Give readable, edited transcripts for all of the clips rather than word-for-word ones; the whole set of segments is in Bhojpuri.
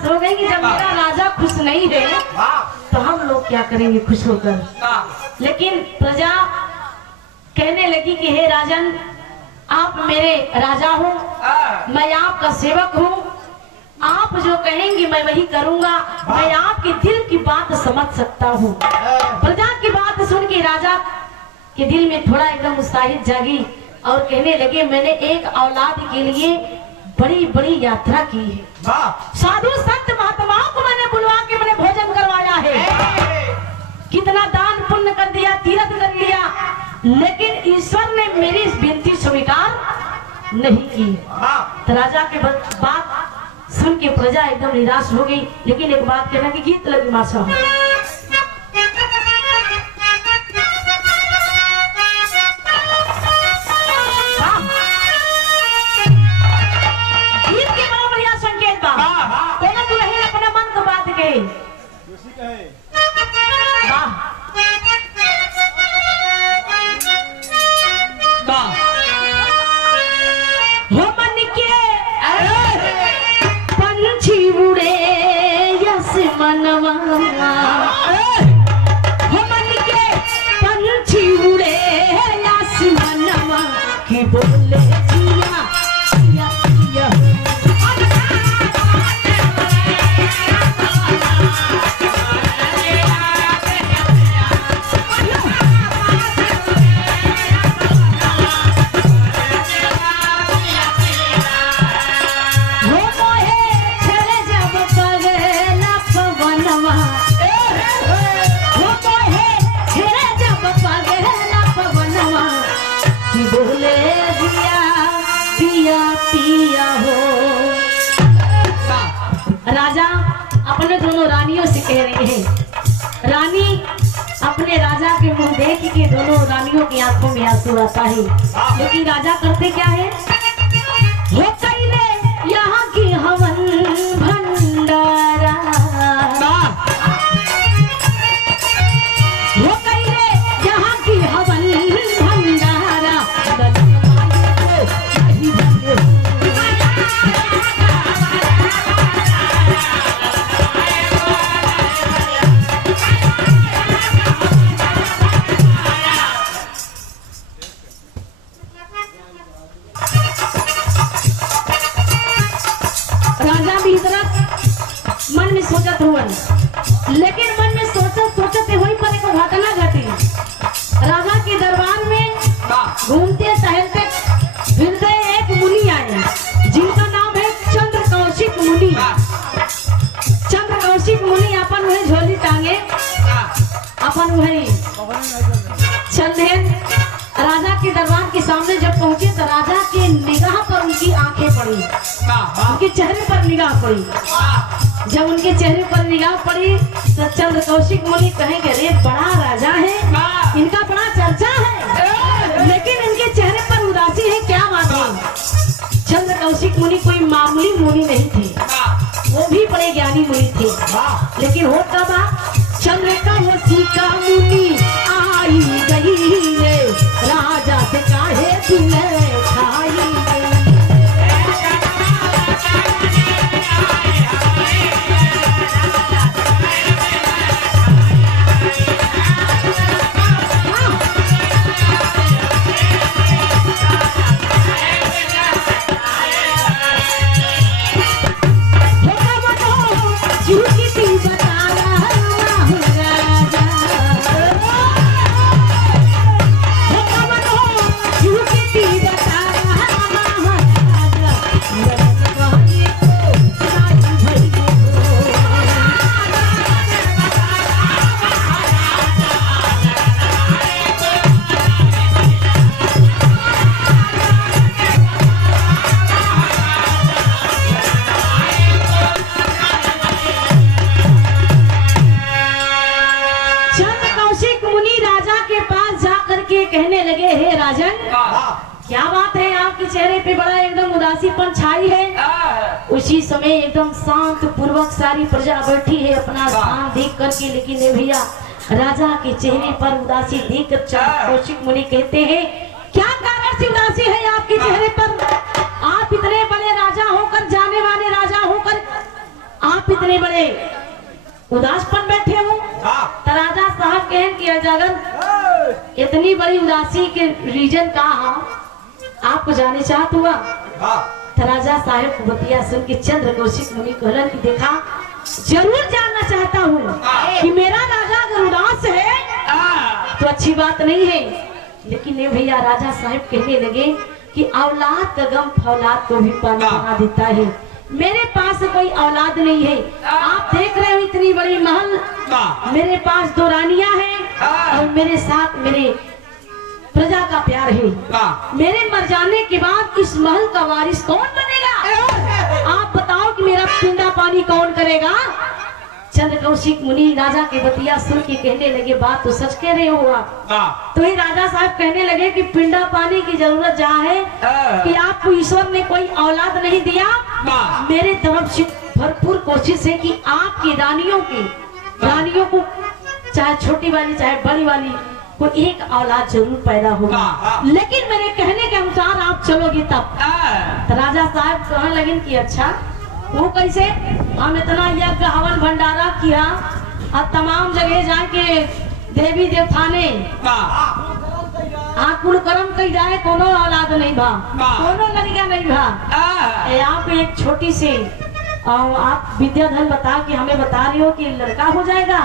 निराश हो गई कि जब मेरा राजा खुश नहीं है तो हम लोग क्या करेंगे खुश होकर। लेकिन प्रजा कहने लगी कि हे राजन, आप मेरे राजा हो, मैं आपका सेवक हूँ, आप जो कहेंगे मैं वही करूंगा, मैं आपके दिल की बात समझ सकता हूँ। प्रजा की बात सुन के राजा के दिल में थोड़ा एकदम उत्साहित जागी और कहने लगे मैंने एक औलाद के लिए बड़ी बड़ी यात्रा की है, साधु संत महात्माओं को मैंने बुलवा के मैंने भोजन करवाया है, कितना दान पुण्य कर दिया, तीर्थ कर दिया, लेकिन ईश्वर ने मेरी इस विनती स्वीकार नहीं की। तो राजा के बात सुन के प्रजा एकदम निराश हो गई। लेकिन एक बात कहना कि गीत लगी माशा गीत के बड़ा बढ़िया संकेत बा। पहले तू रही अपने मन को बात के मनवा मन के पंछी उड़े आसमानवा की बोले जिया जिया जिया राजा अपने दोनों रानियों से कह रहे हैं, रानी अपने राजा के मुंह देख के दोनों रानियों की आंखों में आंसू आता है। लेकिन राजा करते क्या है, हो कैले यहाँ की हवन भंडारा, हो कैले यहाँ की हवन भंडारा, मन में सोचत हुआ, लेकिन मन में सोचत सोचते हुई पर एक घटना घटी। राजा के दरबार में घूमते टहलते फिरते एक मुनि आए जिनका नाम है चंद्र कौशिक मुनि। चंद्र कौशिक मुनि अपन वही झोली टांगे अपन वही चलते राजा के दरबार के सामने जब पहुंचे तो राजा के निगाह पर उनकी आंखें पड़ी, उनके चेहरे पर निगाह पड़ी। जब उनके चेहरे पर निगाह पड़ी तो चंद्र कौशिक मुनि कहेंगे अरे बड़ा राजा है, इनका बड़ा चर्चा है, लेकिन इनके चेहरे पर उदासी है, क्या बात है। चंद्र कौशिक मुनि कोई मामूली मुनि नहीं थे, वो भी बड़े ज्ञानी मुनि थे। लेकिन होता बात चंद्र कौशिक मुनि आई गई है, राजा से काहे दिल खाई गई। कहने लगे हे राजन, क्या बात है आपके चेहरे पे बड़ा एकदम उदासीपन छाई है। उसी समय एकदम शांत पूर्वक सारी प्रजा बैठी है अपना स्थान देख करके, लेकिन भैया राजा के चेहरे पर उदासी देख कर चंद्र कौशिक मुनि कहते हैं क्या कारण से उदासी है आपके चेहरे पर? आप इतने बड़े राजा होकर, जाने वाले राजा होकर आप इतने बड़े उदासपन बैठे हो। तो राजा साहब कहें कि अजागर इतनी बड़ी उदासी के रीजन का आपको जाने चाहत हुआ। तो राजा साहब को बतिया सुन के चंद्र कौशिक मुनि कहलन कि देखा जरूर जानना चाहता हूँ कि मेरा राजा अगर उदास है तो अच्छी बात नहीं है, लेकिन ये भैया राजा साहब कहने लगे कि औलाद का गम फौलाद को भी पानी बना देता है। मेरे पास कोई औलाद नहीं है। आप देख रहे हो इतनी बड़ी महल, मेरे पास 2 रानियां हैं और मेरे साथ मेरे प्रजा का प्यार है। मेरे मर जाने के बाद इस महल का वारिस कौन बनेगा? आप बताओ कि मेरा पिंडा पानी कौन करेगा? चंद्र कौशिक मुनि राजा के बतिया सुन के कहने लगे बात तो सच कह रहे हो आप। तो ही राजा साहब कहने लगे कि पिंडा पानी की जरूरत जहाँ है कि आपको ईश्वर ने कोई औलाद नहीं दिया, मेरे तरफ से भरपूर कोशिश है कि आपकी रानियों को चाहे छोटी वाली चाहे बड़ी वाली को एक औलाद जरूर पैदा होगा, लेकिन मेरे कहने के अनुसार आप चलोगे तब। तो राजा साहब कहने लगे कि अच्छा वो कैसे? हम इतना यज्ञ हवन भंडारा किया और तमाम जगह जाके देवी देवता ने कुल कर्म कही जाए, कोनो औलाद नहीं भा, कोनो लड़का नहीं भा। आप एक छोटी सी और आप विद्याधन बता के हमें बता रहे हो कि लड़का हो जाएगा।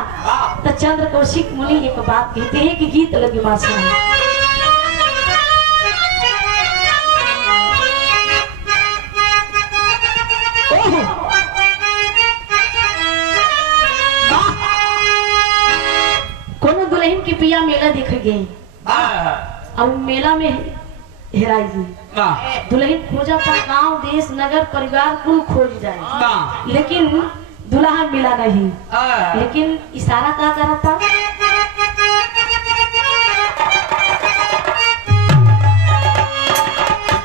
तो चंद्र कौशिक मुनि एक बात कहते हैं कि गीत लगी माशा कोनो दुल्हन की पिया मेला देख गए अब मेला में हेराई दुल्हन खोजा था, गांव देश नगर परिवार कुल खोज जाए, लेकिन दुल्हा मिला नहीं। लेकिन इशारा क्या करा था?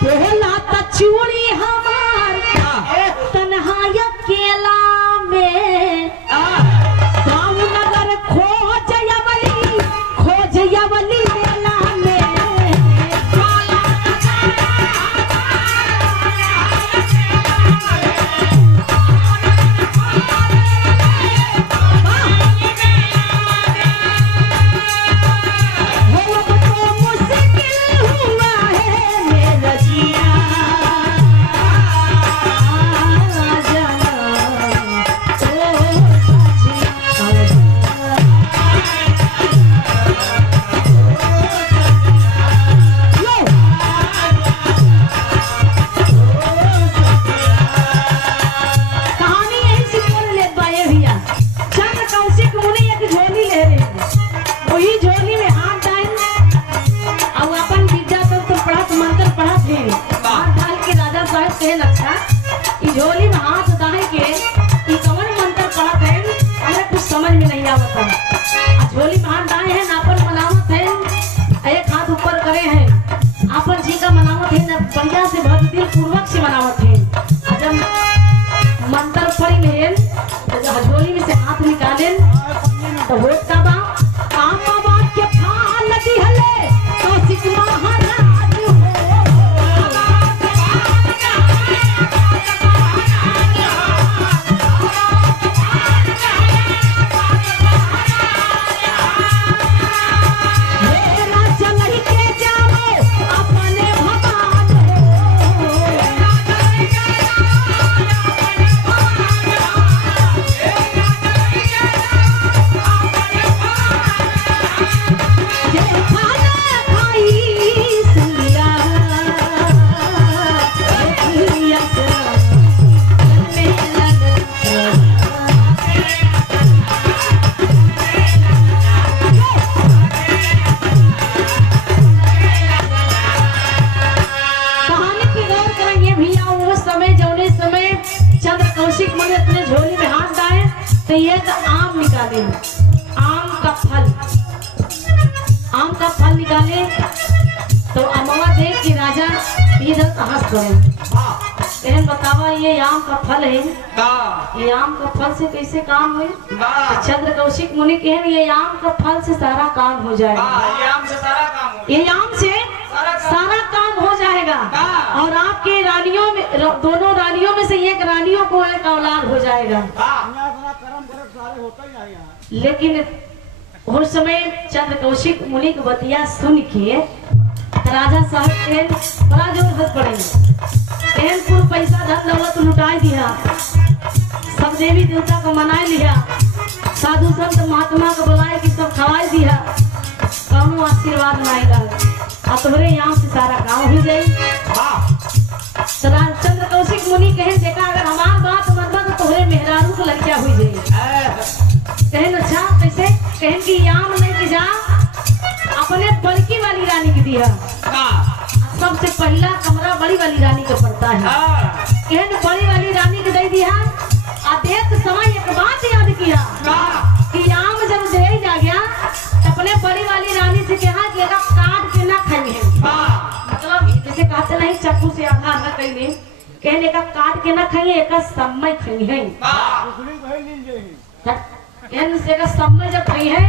बोला था चूड़ी हमार तन्हा अकेला में, गांव नगर खोज यवली मेला में। झोली में हाथ डाल के कवन मंत्र पढ़त है हमें कुछ समझ में नहीं आवता। झोली में हाथ डाले हैं नापन मनावत है, एक हाथ ऊपर करे हैं आपन जी का मनावत है, बढ़िया से भक्ति पूर्वक से मनावत है। जब मंत्र पढ़ी लेन तो झोली में से हाथ निकाले तो होत का बा आमा बात के फाल नदी हले तो सिकमा महाराज तो ये आम निकाले, आम का फल निकाले तो अमवा देख के राजा इधर हंस गए। बतावा ये आम का फल है, ये आम का फल से कैसे काम हुए? चंद्र कौशिक मुनि कहे ये आम का फल से सारा काम हो जाएगा, ये आम से सारा काम हो जाएगा और आपके दोनों रानियों में से एक रानियों को एक औलाद हो जाएगा। लेकिन उस समय चंद्रकौशिक मुनि की बतिया सुन के राजा साहब के बड़ा जोर हंस पड़े। पूरा पैसा धन दौलत लुटाई दिया, सब देवी देवता को मनाए लिया, साधु संत महात्मा को बुलाए कि सब खवाई दिया, कौनो आशीर्वाद नहीं लगा। तोहरे यहाँ से सारा काम हो जाये। चंद्रकौशिक मुनि कहे देखा अगर हमार बात मतलब तो तोहरे मेहरारू को लड़किया हो जाये। कहन अच्छा कैसे? कहन की याम नहीं कि जा अपने बड़की वाली रानी की दिया। सबसे पहला कमरा बड़ी वाली रानी को पड़ता है। कहन बड़ी वाली रानी को दे दिया। देख समय एक बात याद किया कि याम जब दे जा गया अपने बड़ी वाली रानी से कहा कि काट के ना खाएंगे। मतलब जैसे कहते नहीं चक्कू से आधा आधा कहीं कहने का काट के ना खाएंगे, एक समय खाएंगे। समय जब खाई है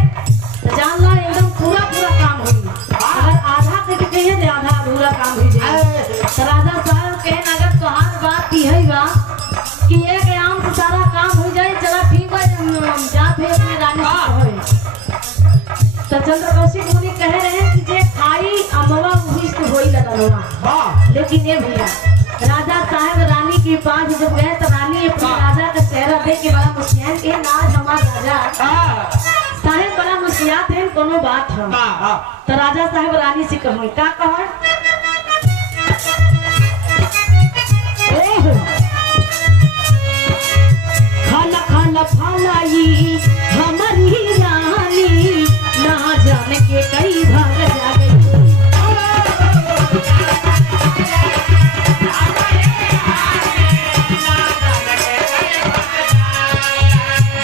तो जान ला एकदम पूरा पूरा काम होगी। अगर आधा करके कहिए तो आधा अधूरा काम हो जाए। तो राजा साहब कहें अगर तुहार बात है बा कि एक आम से सारा काम हो जाए, चला ठीक है जाते अपनी रानी से। तो चंद्रकौशिक मुनि कह रहे हैं कि जे खाई अमवा वही से होई लगलवा। लेकिन ये भैया राजा साहब रानी के पास जब गए तो रानी अपने राजा का चेहरा देख के बड़ा मुस्कुराए कि आज हमारा राजा साहब बड़ा मुस्कुरात है, कोनो बात है। तो राजा साहब रानी से कहो का कहो खाना खाना फलाई हमारी रानी ना जाने के कई भाग जा गई।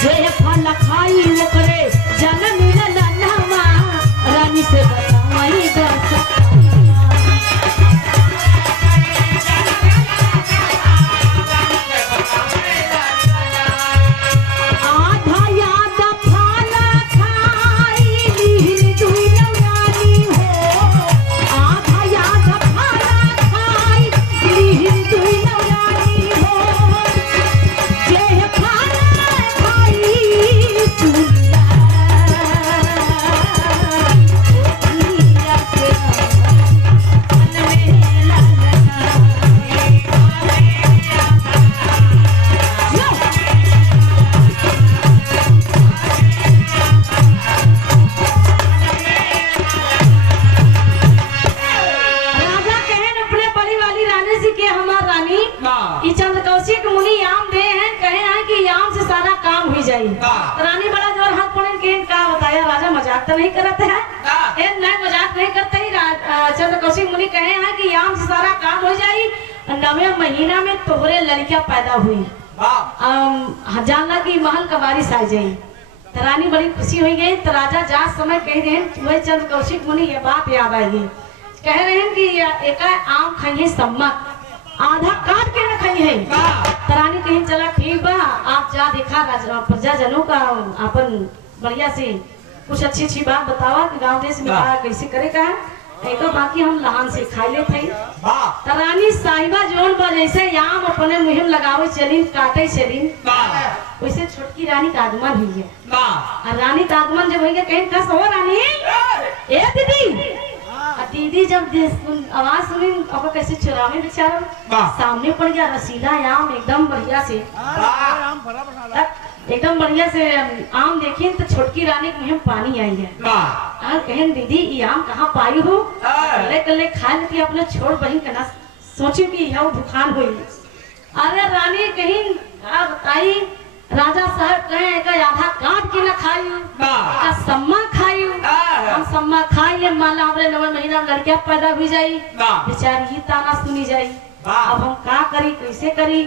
जे फल खाई वो करे जन्म मिलना नवा रानी से बताई दस रानी बड़ा जोर हाथ पड़े के का बताया राजा मजाक तो नहीं करते हैं। नहीं मजाक नहीं करते ही। चंद्रकौशिक मुनि कहे हैं कि याम से सारा काम हो जाए। 9वें महीना में तोहरे लड़कियां पैदा हुई, जानला की महल का बारिश आ जाई। तो रानी बड़ी खुशी हो गई। तो राजा जा समय कह रहे हैं वही चंद्रकौशिक मुनि ये बात याद आई कह रहे हैं कि एक आम खाइए सम्मत आधा काट के न खाई है। रानी कहीं चला ठीक बा आप जा देखा प्रजा जनों का अपन बढ़िया से कुछ अच्छी अच्छी बात बतावा कि गांव देश में कैसे करे का एक बाकी हम लहान से खा ले थे। रानी साहिबा जोन पर जैसे याम अपने मुहिम लगावे चली काटे चली वैसे छोटकी रानी का आगमन हुई है। रानी का आगमन जब हुई कहीं कस हो रानी ए दीदी दीदी जब आवाज सुनी अब कैसे चुरावे बेचारा सामने पड़ गया रसीला आम एकदम बढ़िया से आम देखिए तो छोटकी रानी के मुंह में पानी आई है। कहें दीदी ये आम कहाँ पाई हो? कले खा लेती अपने छोड़ बहन के ना सोची कि यह भूखान हुई। अरे रानी कहीं बताई राजा साहब कहे आधा काट के न खाई सम्मा खाई। हम सम्मा खाई माला हमरे 9वें महीना में लड़कियां पैदा हुई जाई बेचारी ही ताना सुनी जाई। अब हम का करी कैसे करी?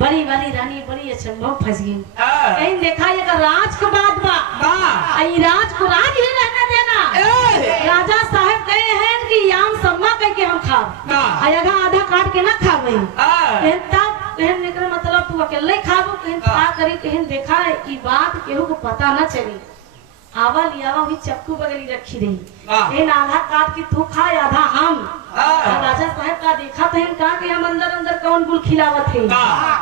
बड़ी वाली रानी बड़ी अचंभव फंस गई। कहीं देखा ये राज को बात बा राज को राज ही रहने देना। राजा साहब कहे हैं कि याम सम्मा कह के हम खा आधा काट के ना खा गई। मतलब तू अकेले खाबो कहीं का करी? कहीं देखा ये बात केहू को पता न चली। आवा लियावा हुई चक्कू बगली रखी रही। आधा काट के तू खा आधा हम राजा साहब का देखा थे कहा कि हम अंदर अंदर कौन गुल खिलावत है।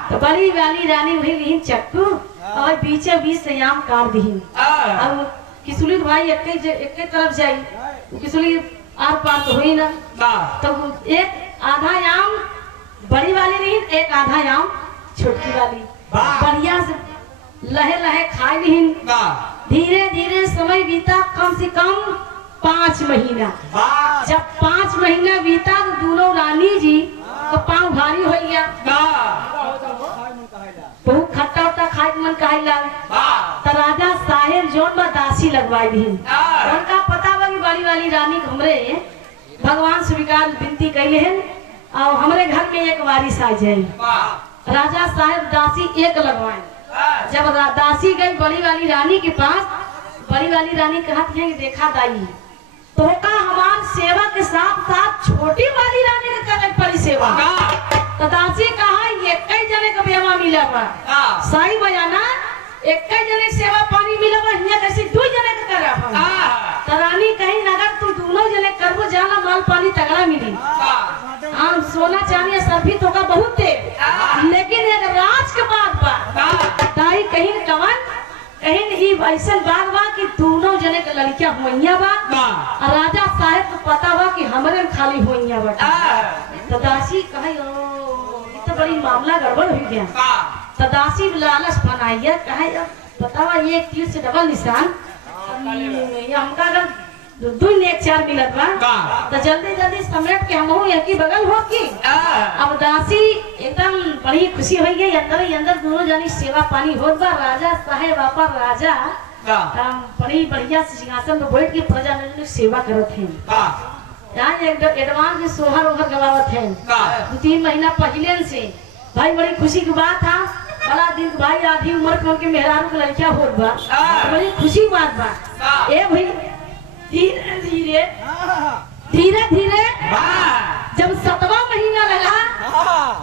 तो बड़ी वाली रानी वही लीन चक्कू और बीचे बीच से आम काट दी। अब किसुली भाई एक तरफ जाई, किसुली आर पार तो हुई ना, तो एक आधा आम बड़ी वाली रही, एक आधा आम छोटी वाली बढ़िया से लहे लहे खाए ली। धीरे धीरे समय बीता, कम से कम 5 महीना। जब 5 महीना बीता तो दोनों रानी जी तो पाँव भारी हो गया, बहुत खट्टा उट्टा खाए मन कहला। तो राजा साहेब जोन बा दासी लगवाई दी। उनका पता बा कि बड़ी वाली रानी हमरे भगवान स्वीकार विनती कैले हैं और हमरे घर में एक वारिस आ जाए। राजा साहेब दासी एक लगवाए। जब दासी गई बड़ी वाली रानी के पास, बड़ी वाली रानी कहती है कि देखा दाई तो का हमार सेवा के साथ साथ छोटी वाली रानी के करे पड़ी सेवा। तो दासी कहा एक कई जने का बेवा मिला बा, सही बयाना एक कई जने सेवा पानी मिला बा, हिया कैसे 2 जने का करे। तो रानी कहीं अगर तू दोनों जने करबो जाना माल पानी तगड़ा मिली। हम सोना चांदी सब भी तो का बहुत दे, लेकिन एक राज के बात बा ताई कहीं कवन कहीं ही ऐसा बात बा कि दोनों जने के लड़कियां हुईया बा और राजा साहब को पता बा कि हमरे खाली हुईया बा। तो दासी कहे ओ तो बड़ी मामला गड़बड़ हो गया। तो दासी लालच बनाइए कहे बतावा ये तीर से डबल निशान हमका अगर 2 ने 4 मिलत बा तो जल्दी जल्दी समेट के हम एक ही बगल हो की। अब दासी एकदम बड़ी खुशी हो गई, अंदर ही अंदर दोनों जानी सेवा पानी होत बा। राजा साहेब आपा राजा बड़ी बढ़िया सिंहासन में बैठ के प्रजा ने सेवा करत हैं। यहाँ एडवांस में सोहर ओहर गवावत हैं। 2-3 महीना पहले से भाई बड़ी खुशी की बात था। बड़ा दिन भाई आधी उम्र के उनके मेहरारू के लड़कियां होत बा, बड़ी खुशी बात बा। ए भाई धीरे धीरे धीरे धीरे जब 7वां महीना लगा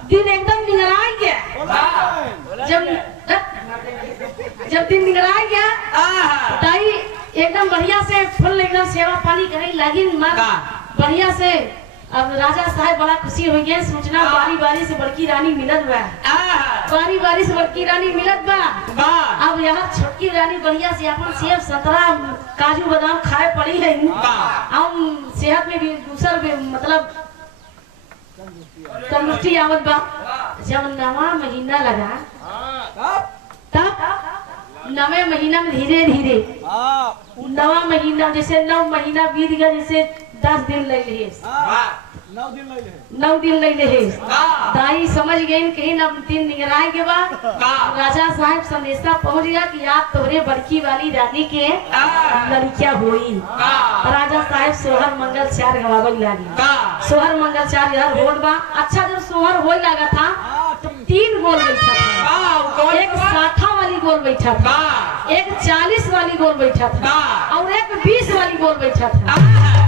दिन एकदम निगरा गया। जब दिन निगरा गया ताई एकदम बढ़िया से फुल एकदम सेवा पानी करे लगी मर बढ़िया से। अब राजा साहब बड़ा खुशी हो गया, सूचना बारी बारी से बड़की रानी मिलत बा, बारी बारी से बड़की रानी मिलत बा। अब यहाँ छोटकी रानी बढ़िया से अपन सेब संतरा काजू बादाम खाए पड़ी है। हम सेहत में भी दूसर भी मतलब तंदुरुस्ती आवत बा। जब 9वां महीना लगा तब 9वें महीना में धीरे धीरे 9वां महीना जैसे 9 महीना बीत गया, जैसे 10 दिन लगे है, 9 दिन लगे है। दाई समझ गई कहीं न दिन निगराए के बाद राजा साहब संदेशा पहुंच गया कि आप तोहरे बड़की वाली रानी के लड़कियां हुई। राजा साहब सोहर मंगल 4 गवावल लागी। सोहर मंगल 4 इधर होत बा। अच्छा जब सोहर होए लगा था तो 3 गोल बैठा था, एक 60 वाली गोल बैठा था, एक 40 वाली गोल बैठा था और एक 20 वाली गोल बैठा था।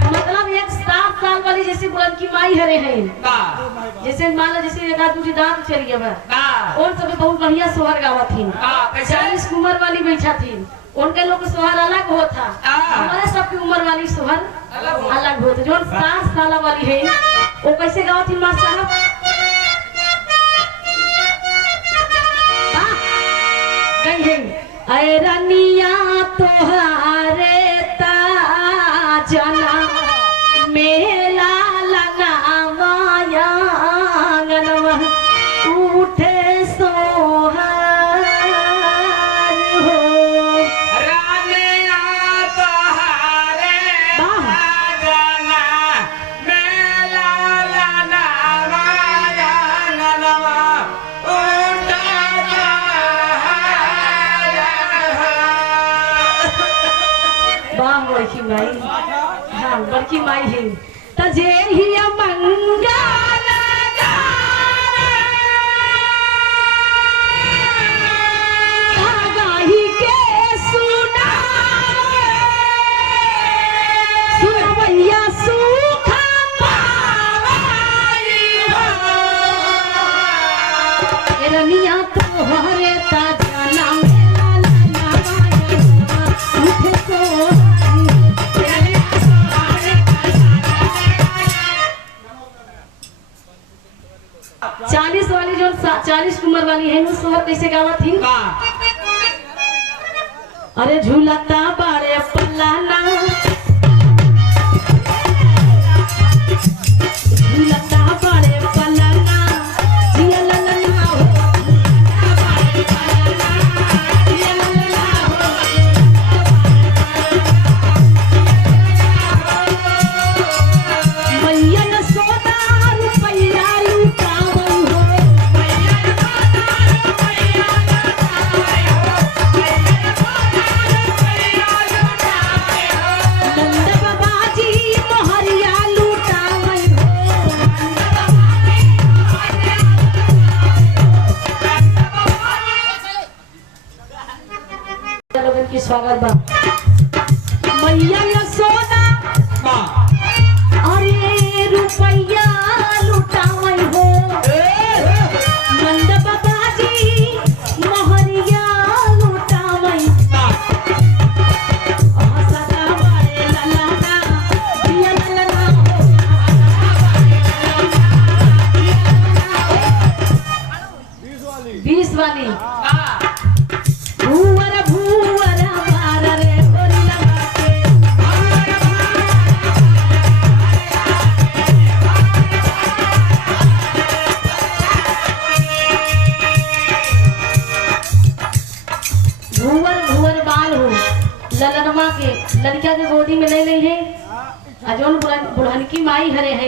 मतलब एक 7 साल वाली जैसे बुलंद की माई हरे है, जैसे मान लो जैसे एक दूसरी दांत चली गया और सब बहुत बढ़िया सोहर गावा थी। 40 उम्र वाली बैठा थी, उनके लोग सोहर अलग होता, हमारे सबकी उम्र वाली सोहर अलग होता। जो 7 साल वाली है वो कैसे गावा थी मास्टर गई है। अरे रनिया तोहारे जना मेला लगावाया गनवा उठे सोहर हो। रनिया तोहारे जना मेला लगावाया गनवा उठे बाह बड़की माई, हाँ बड़की माई है। तजे ही मंगल गाही के सुना सुनवैया सूखा पावाई हो। रनिया तोहरे ताजा नाम उठे तो वाली जो 40 उम्र वाली है वो सोहर कैसे गावा थी? अरे झूलता बारे पल्लाना झूलता बारे पल्लाना जिया ललना हो जिया ललना हो मैया न सोना रुपैया लुटावई हो नंद बाबाजी मोहरिया लुटावई हो लोगन की स्वागत बा मैया न सोना अरे रुपैया लुटावई हो नंद बाबाजी मोहरिया लुटावई सदा बारे ललना दिया ललना हो 20 वाली भूवर भूवर बार रे होरी लगा के भूवर भूवर बाल हो ललनमा के लड़किया के गोदी में ले ली है अजोन बुढ़नकी माई हरे है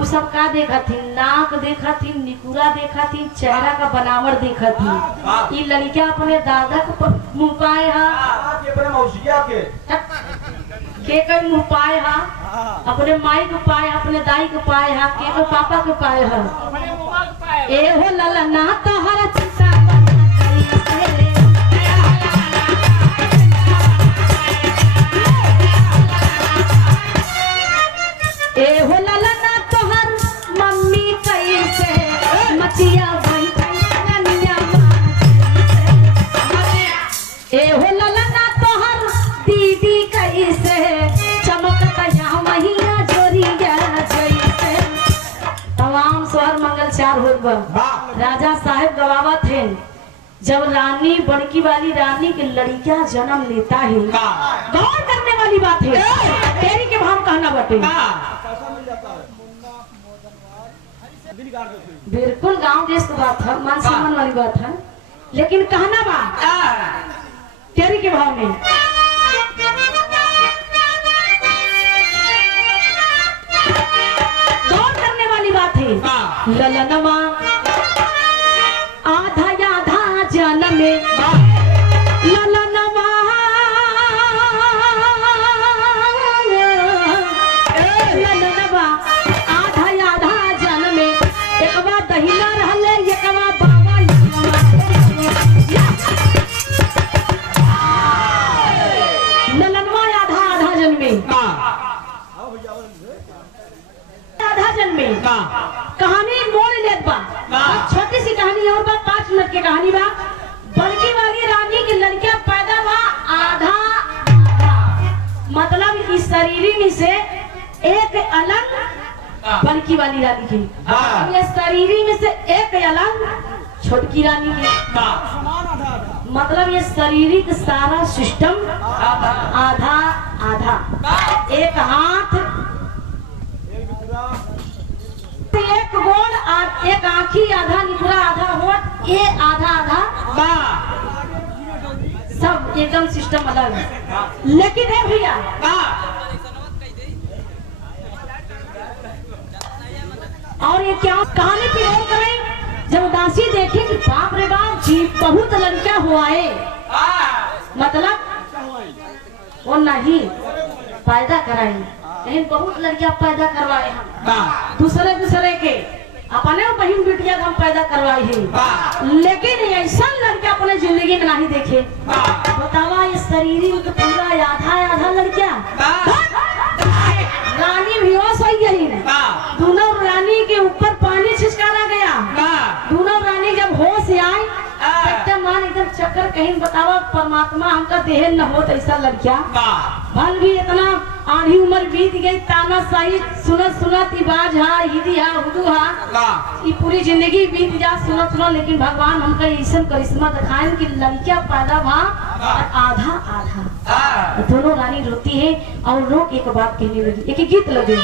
उ सब का देखा थी नाक देखा थी निकुरा देखा थी चेहरा का बनावट देखा थी ई लड़किया अपने दादा के मुंह पाए हा के कर मुंह पाए हा अपने माई को पाए अपने दाई को पाए हा के को पापा को पाए हा ए हो ललना तोहरा चिंता ए हो ललना तोहर मम्मी कैसे मचिया भाई रनिया ए हो ललना तोहर दीदी कैसे चमकत यहाँ महिया जोरिया जैसे तमाम सोहर मंगल चार हो राजा साहेब गवावत है जब रानी बड़की वाली रानी के लड़कियां जन्म लेता है गौर करने वाली बात है तेरी के भाव कहना बटे बिल्कुल गांव देश की बात है मान सम्मान वाली बात है लेकिन कहना बात तेरी के भाव में गौर करने वाली बात है ललनवा आधा आधा जन्म में ललनवा ललनवा आधा आधा जन्म में एकवा दहिना रहले एकवा बाबा ललनवा आधा आधा जन्म में आधा जन्म में कहानी मोड़ लेत बा छोटी सी कहानी और बा 5 मिनट की कहानी बा बड़की वाली रानी की लड़कियां पैदा बा आधा मतलब इस शरीर में से एक अलग बड़की वाली रानी की ये शरीर में से एक अलग छोटकी रानी की मतलब ये शारीरिक सारा सिस्टम आधा आधा एक हाथ एक गोल एक आँखी आधा निकुरा आधा होठ ये आधा आधा सब एकदम सिस्टम अलग है लेकिन है भैया और ये क्या कहानी की ओर करें जब उदासी देखे कि बाप रे बाप जी बहुत लड़कियां हुआए मतलब वो नहीं पैदा कराई लेकिन बहुत लड़कियां पैदा करवाए हम दूसरे के अपने बहन बेटिया हम पैदा करवाई है लेकिन ऐसा लड़का अपने जिंदगी में नहीं देखे बतावा ये शरीर में तो पूरा आधा आधा लड़कियां रानी भी हो सही यही दोनों रानी के ऊपर पानी छिड़काया गया दोनों रानी जब होश आए मान एकदम चक्कर कहीं बतावा परमात्मा हमका देह न हो ऐसा लड़किया फल भी इतना आधी उम्र बीत गई, ताना सही सुनत सुनत ई बाज हा हिदी हा हुदू हा ई पूरी जिंदगी बीत जा सुनत सुनत, लेकिन भगवान हमका ऐसा करिश्मा दिखाएं कि लड़कियां पैदा भा आधा आधा। दोनों रानी रोती है और रो के एक बात कहने लगी, एक गीत लगे।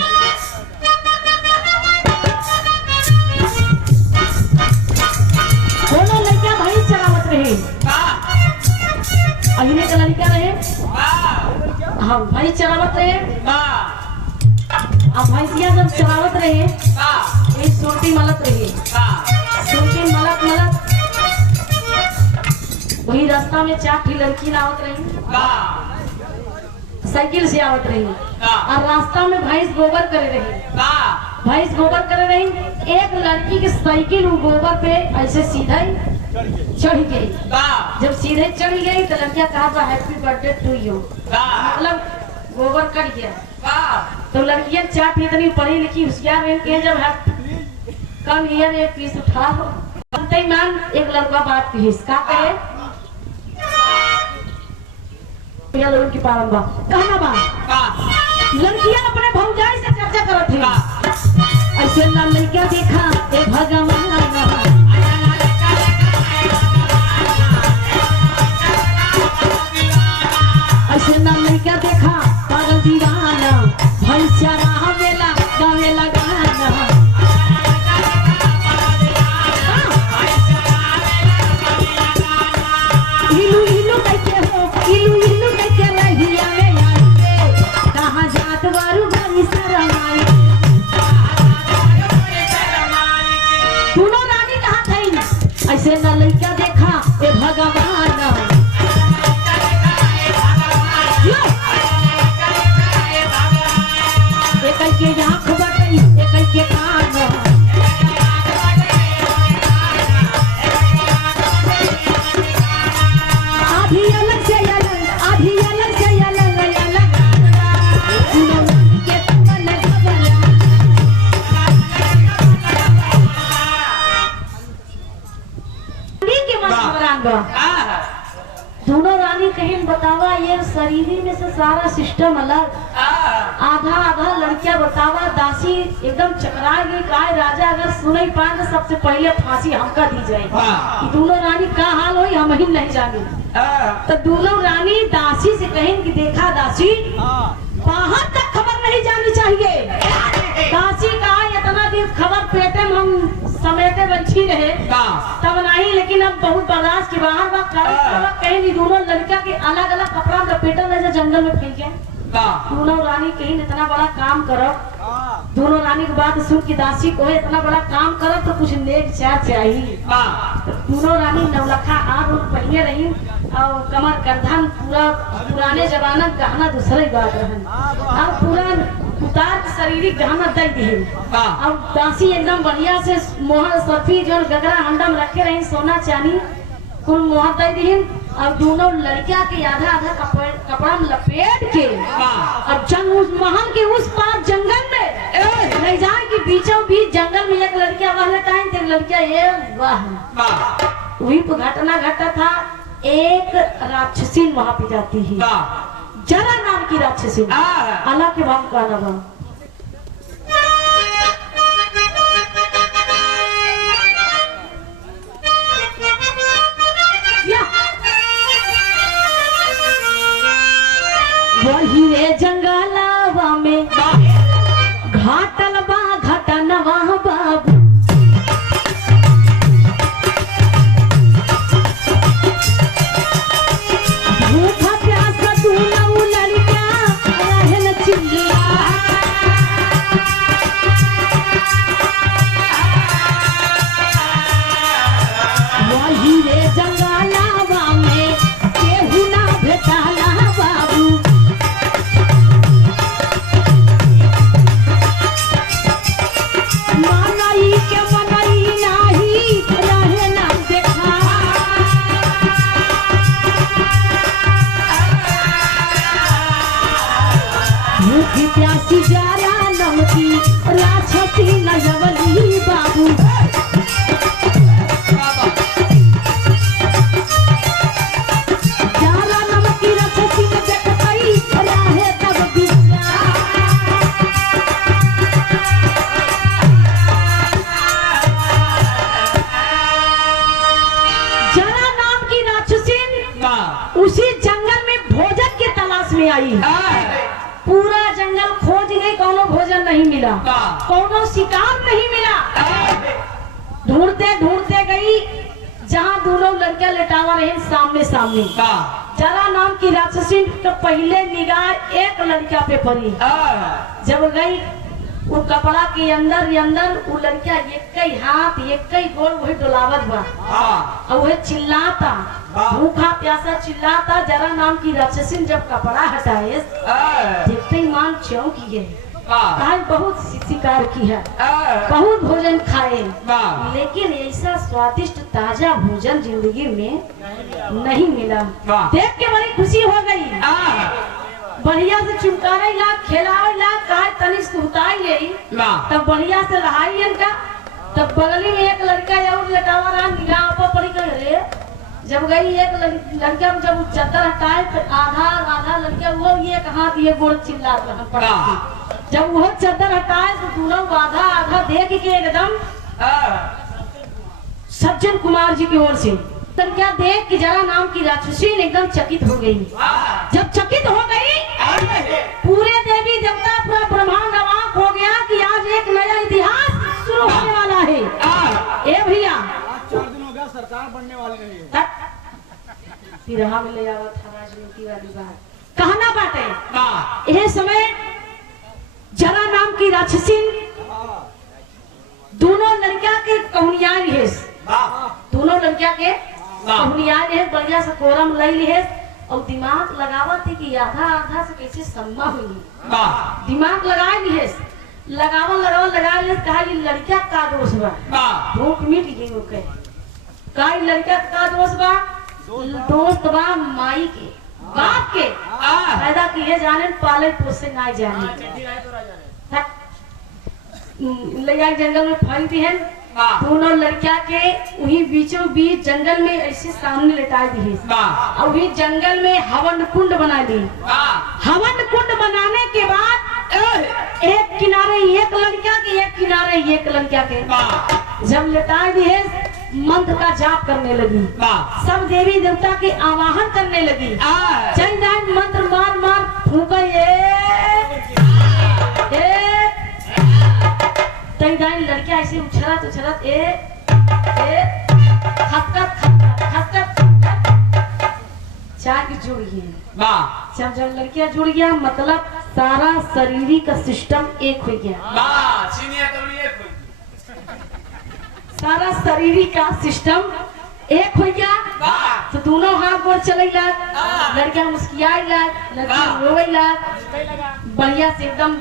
दोनों लड़कियां भाई चलावत रहे, अहिने का लड़का रहे हाँ भाई चलावत रहे। अब भैंसिया जब चलावत रहे एक सोटी मलत रहे, सोटी मलत मलत वही रास्ता में 4 लड़की ना आवत रही, साइकिल से आवत रही और रास्ता में भैंस गोबर करे रही, भैंस गोबर करे रही। एक लड़की की साइकिल गोबर पे ऐसे सीधा चढ़ गई, जब सीधे चढ़ गई तो लड़कियां कहा हैप्पी बर्थडे टू यू, मतलब गोबर कट गया। तो लड़कियां 4 इतनी पढ़ी लिखी होशियार रही, जब कम ईयर एक पीस उठा मान एक लड़का बात कही का करे की पारंबा कहना बा लड़कियां अपने भौजाई से चर्चा करत थी, ऐसे ना लड़का देखा ए भगवान, ऐसे ना लड़का देखा पागल दीवाना, भैंसिया गावेला गावेला गाना। इलू इलू कैसे हो इलू इलू कैसे रहिया में यार कहाँ जात बारू बड़ी शरमाई। दोनों रानी कहाँ थी, ऐसे ना लड़का देखा ए भगवान, एक के आँख बटई एक के कान, आधी अलग से अलग आधी अलग से अलग अलग के अलग दोनों रानी कहीं बतावा ये शरीरी में से सारा सिस्टम अलग, आधा आधा लड़कियां बतावा दासी एकदम चकरा गई। काय राजा अगर सुनई पाए तो सबसे पहले फांसी हमका दी जाए। दोनों रानी का हाल हो हम ही नहीं जाने। तो दोनों रानी दासी से कहें कि देखा दासी बाहर तक खबर नहीं जानी चाहिए। दासी कहा इतना दिन खबर पेटे में हम समेटे बची रहे तब नहीं, लेकिन अब बहुत बर्दाश्त के बाहर कहीं दोनों लड़का के अलग अलग कपड़ा लपेटा ले जंगल में फेंक गए। दोनों रानी कहीं इतना बड़ा काम करो, दोनों रानी की बात सुन की दासी को इतना बड़ा काम करो तो कुछ नेक चार चाहिए। तो दोनों रानी नवलखा आग पहने रही और कमर गर्दन पूरा पुराने जमाना गहना दूसरे बात रहन और पूरा उतार शरीरिक गहना दे दी। अब दासी एकदम बढ़िया से मोहर सरफी जो गगरा हंडम रखे रही सोना चांदी कुल मोहर दे दी। अब दोनों लड़किया के आधा आधा कपड़ा लपेट के अब जंग उस महल के उस पार जंगल में नहीं जाए कि बीचों बीच जंगल में एक लड़किया वह टाइम एक लड़किया ये वाह वही घटना घटा था। एक राक्षसी वहां पे जाती है, जरा नाम की राक्षसी, अल्लाह के भाव का नाम वही रे जंगलावा में घाटल बा घटनवा बाबू भूखा प्यासा तू नौ लड़किया रहन चिल्ला आई। पूरा जंगल खोज गई, कोनो भोजन नहीं मिला, कोनो शिकार नहीं मिला। ढूंढते ढूंढते गई जहाँ दोनों लड़कियां लेटावा रहे सामने सामने। जरा नाम की राक्षसी तो पहले निगाह एक लड़किया पे पड़ी। जब गई वो कपड़ा के अंदर वो लड़किया एक ही हाथ एक ही गोल वही डोलावत बा और वही चिल्लाता, भूखा प्यासा चिल्लाता। जरा नाम की राक्षसी जब कपड़ा हटाए देखते ही मान चौंकी है, बहुत शिकार की है, बहुत भोजन खाए, लेकिन ऐसा स्वादिष्ट ताजा भोजन जिंदगी में नहीं मिला। देख के बड़ी खुशी हो गई। बढ़िया से चुमकारे ला, खिलावे ला, कहा तनिक सुताई गई, तब बढ़िया से रहाई इनका। तब बगली में एक लड़का और लेटावा रहा, निगाह पर पड़ी गई। रे जब गई एक लड़का जब चादर हटाए तो आधा लड़का वो एक हाथ ये गोल चिल्ला रहा। जब वो चादर हटाए तो दोनों आधा देख के एकदम सज्जन कुमार जी की ओर से लड़किया देख कि जरा नाम की राक्षसी एकदम चकित हो गई। जब चकित हो गई पूरे देवी देवता पूरा ब्रह्मांड अवाक हो गया कि आज एक नया इतिहास शुरू होने वाला है। ए भैया 4 दिन हो गया, सरकार बनने वाली नहीं है। फिर हम ले आवत राजनीति वाली बात कहना बाटे। यह समय जरा नाम की राक्षसी दोनों लड़किया के कहुनिया है, दोनों लड़किया के कहुनिया है, बढ़िया से कोरम लई है और दिमाग लगावा थी कि आधा से कैसे सम्मा हुई। दिमाग लगा ली है, लगा ले कहा ये लड़किया का दोष बा, भूख मिट गई ओके। का लड़किया का दोष बा, दोस्त बा माई के बाप के पैदा किए जाने पाले पोसे ना जाने। ले जाए जंगल में फल दी है, दोनों लड़किया के वही बीचों बीच जंगल में ऐसे सामने लेटा दी और वही जंगल में हवन कुंड बना दी। हवन कुंड बनाने के बाद एक किनारे एक लड़किया के एक किनारे एक लड़किया के जब लेटा दी है मंत्र का जाप करने लगी, सब देवी देवता के आवाहन करने लगी। चंदन मंत्र मार मार फूका लड़किया ऐसे उछलत चार जुड़ गई। जब लड़कियां जुड़ गया मतलब सारा शारीरिक का सिस्टम एक हो गया, सारा शरीरिक का सिस्टम एक हो गया। तो दोनों हाथ गोड़ चले लड़कियां मुस्कियाई लड़कियां रोवे बढ़िया से एकदम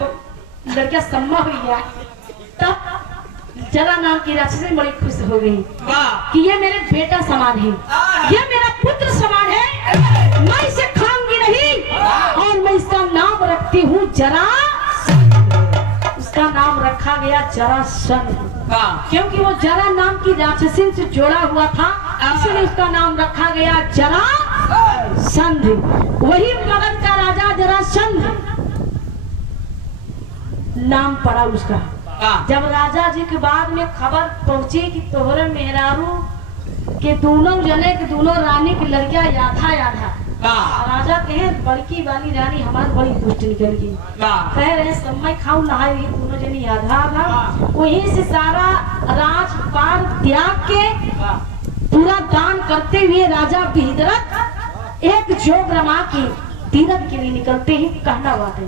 लड़कियां सम्मा हुई गया। तब जरा नाम की राक्षसी बड़ी खुश हो गई कि ये मेरे बेटा समान है, ये मेरा पुत्र समान है, मैं इसे खाऊंगी नहीं और मैं इसका नाम रखती हूँ जरा। उसका नाम रखा गया जरासंध, क्योंकि वो जरा नाम की राक्षसी से जोड़ा हुआ था, इसलिए उसका नाम रखा गया जरासंध। वही मगध का राजा जरासंध नाम पड़ा उसका। जब राजा जी के बाद में खबर पहुंची कि तोहरे मेहरारू के दोनों जने के दोनों रानी की लड़कियां याधा राजा कहे बड़की वाली रानी हमारी बड़ी दुष्ट निकल गई, कह रहे समय खाऊ नहाई दोनों जनी आधा वहीं से सारा राजपाल त्याग के पूरा दान करते हुए राजा भीदरथ एक जोग रमा की तीरथ के लिए निकलते ही कहना बात है।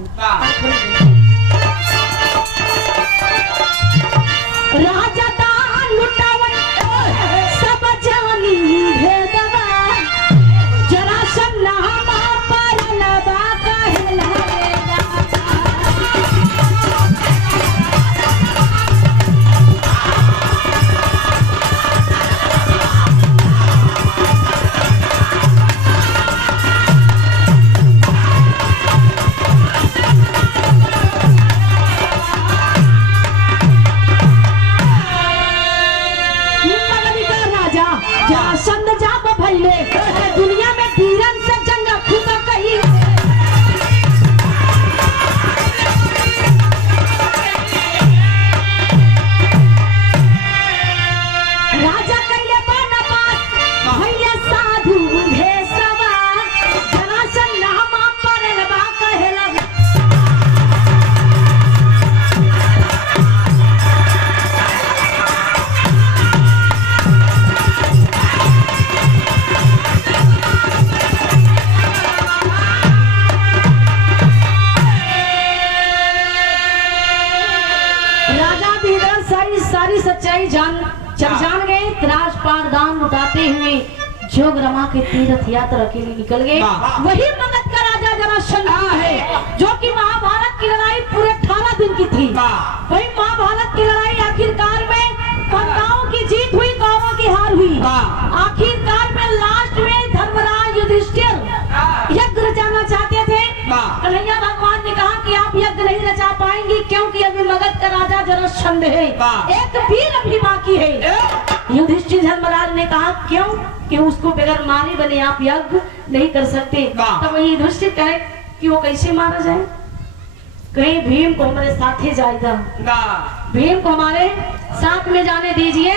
राजा दान लुटावन सब जानी भेदवा जरासंध नाम पर लबा कहला जाते हुए जोग रमा के तीर्थ यात्रा के लिए निकल गए। वही मगध का राजा जरासंध है जो कि महाभारत की लड़ाई पूरे 18 दिन की थी। वही महाभारत की लड़ाई आखिरकार में पांडवों की जीत हुई, कौरवों की हार हुई। आखिरकार में लास्ट में धर्मराज युधिष्ठिर यज्ञ रचाना चाहते थे। कन्हैया भगवान ने कहा कि आप यज्ञ नहीं रचा पाएंगे क्योंकि अभी मगध का राजा जरासंध है, एक वीर अभी बाकी है। युधिष्ठिर धर्मराज ने कहा क्यों कि उसको बगैर मारे बने आप यज्ञ नहीं कर सकते। तब वही युधिष्ठिर कहे कि वो कैसे मारा जाए, कहीं भीम को हमारे साथ ही जाएगा, भीम को हमारे साथ में जाने दीजिए।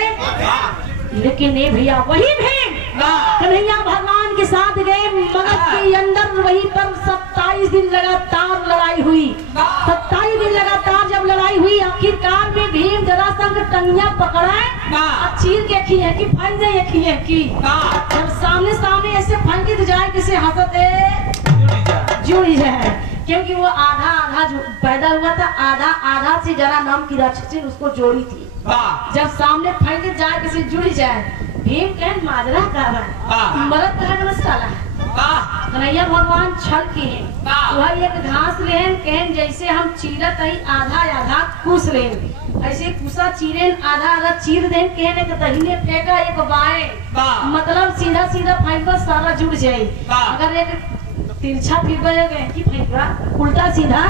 लेकिन ये भैया वही भीम कन्हैया भगवान के साथ गए। मगध के अंदर वहीं पर 27 दिन लगातार लड़ाई हुई। 27 दिन लगातार जब लड़ाई हुई आखिरकार में भीम जरासंध टंगिया पकड़ा चीर के खिए की फंदे ये खिए की जब सामने सामने ऐसे फंदी तो जाए किसे हंसते जुड़ जाए क्योंकि वो आधा आधा जो पैदा हुआ था, आधा आधा से जरा नाम की राक्षसी उसको जोड़ी थी। जब सामने फंदी जाए किसी जुड़ जाए भीम कहें माजरा कर रहा है मरद कहें साला कन्हैया भगवान छल की है वह एक घास लेन कहें जैसे हम चीरत ही आधा आधा कुछ लेन ऐसे कुसा चीरेन आधा आधा चीर दें कहने के दहिने फेंका एक बाएं मतलब सीधा सीधा फाइबर सारा जुड़ जाए। अगर एक तिरछा फिर गए कि फेंका उल्टा सीधा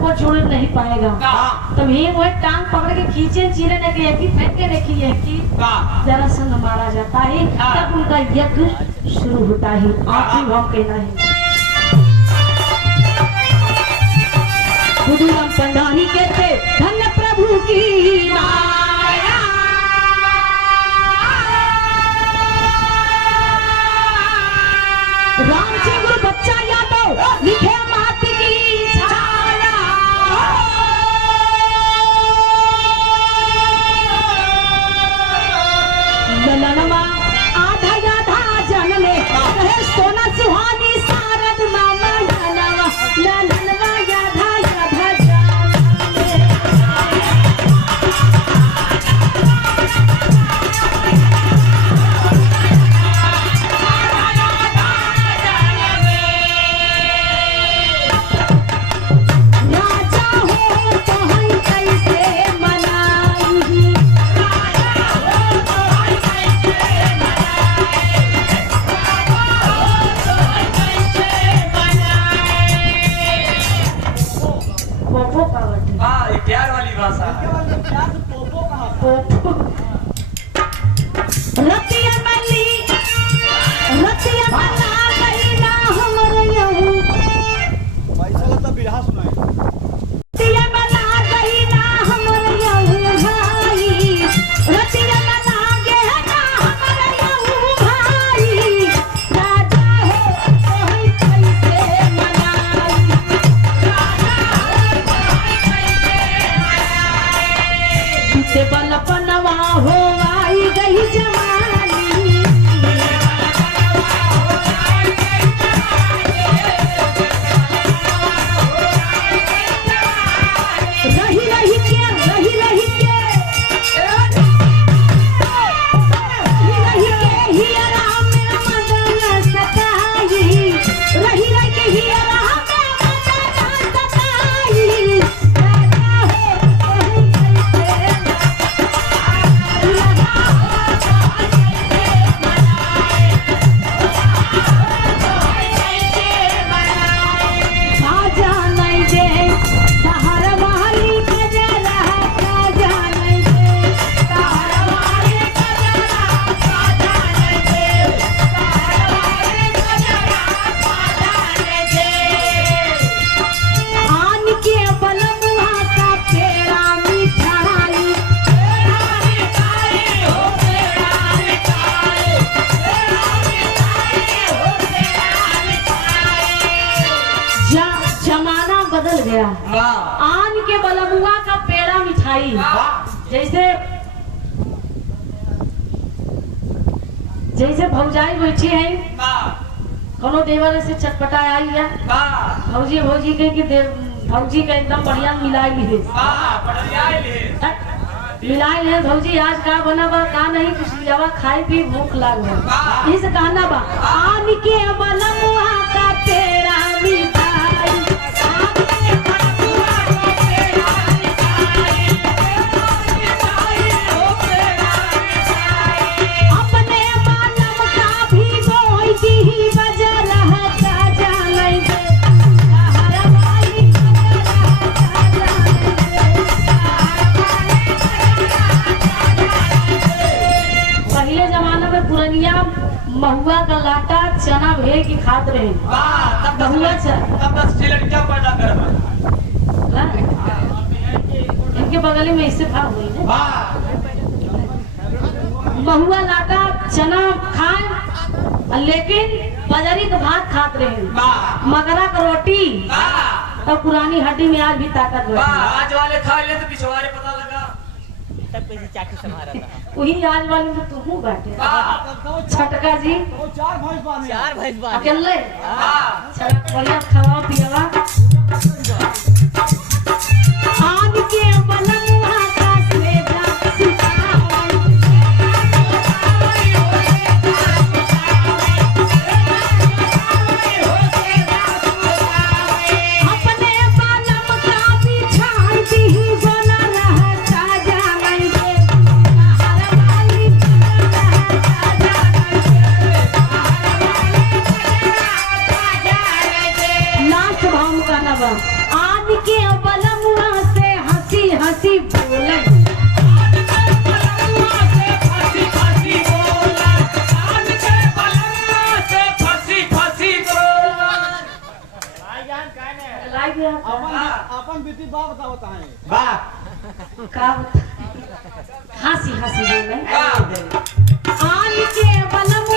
वो जुड़ नहीं पाएगा। तो भीम वो टांग पकड़ के खींचे चीरे ने कि फेंक के रखी है कि जरासंध मारा जाता है। तब उनका यज्ञ शुरू होता है। आखिरी भाव कहना है बुद्धूराम पंडानी कहते धन्य प्रभु की माया राम सिंह बच्चा यादव लिखे माटी की छाया ललनमा आधा आधा जनमे कहे सोना सुहानी सारद मामा ललवा ललनवा आधा आधा जनमे प्यार वाली भाषा रतिया मल्ली रतिया मल्ला गईला हमर यहू पैसा लगता बिरहा सुनाए रतिया मल्ला गईला हमर यहू भाई रतिया मल्ला गेला हमर यहू भाई राजा हो कोई कैसे मनाई से बलपनवा हो आई गई जवानी रही रही के रही रही के ही आराम में मदन सताई रही रही के ही आराम में मदन सताई राजा हो आन के बलमुआ का पेड़ा मिठाई जैसे जैसे भौजाई बैठी है कोनो देवर से चटपटा आई है भौजी भौजी के कि भौजी का एकदम बढ़िया मिलाई है मिलाई ले भौजी आज का बना बा का नहीं कुछ लियावा खाई पी भूख लाग है इस कहना बा आन के बलमुआ का तेरा मिठाई आन के बलमुआ का तेरा मिठाई अपने मालम का भी गोई दी बजा रहता जाने दे हर वाली पहले जमाना में पुरनिया महुआ का लाटा चना भे की खात रहे महुआ इनके बगल में इससे भाग हुई ना महुआ लाटा चना खाए लेकिन बजरी का भात खात रहे मगरा का रोटी तो पुरानी हड्डी में आज भी ताकत आज वाले खा ले तो पिछवाड़े पता लगा तब कैसे चाकू संभारा था वही आज वाले में तू हूँ बैठे छटका जी वो 4 भैंस बांधे चार भैंस बांधे अकेले चला बढ़िया खावा पियावा आन के बलमुआ का सेजा अपने बालम का बिछाई दी बना रहता जाने दे हर वाली रहता जाने दे लास्ट भाव का नवा आज के बलमुआ से हंसी हंसी बोले लाई गया अपन बीती बा बतावता है का हंसी हंसी बोले आज के बलम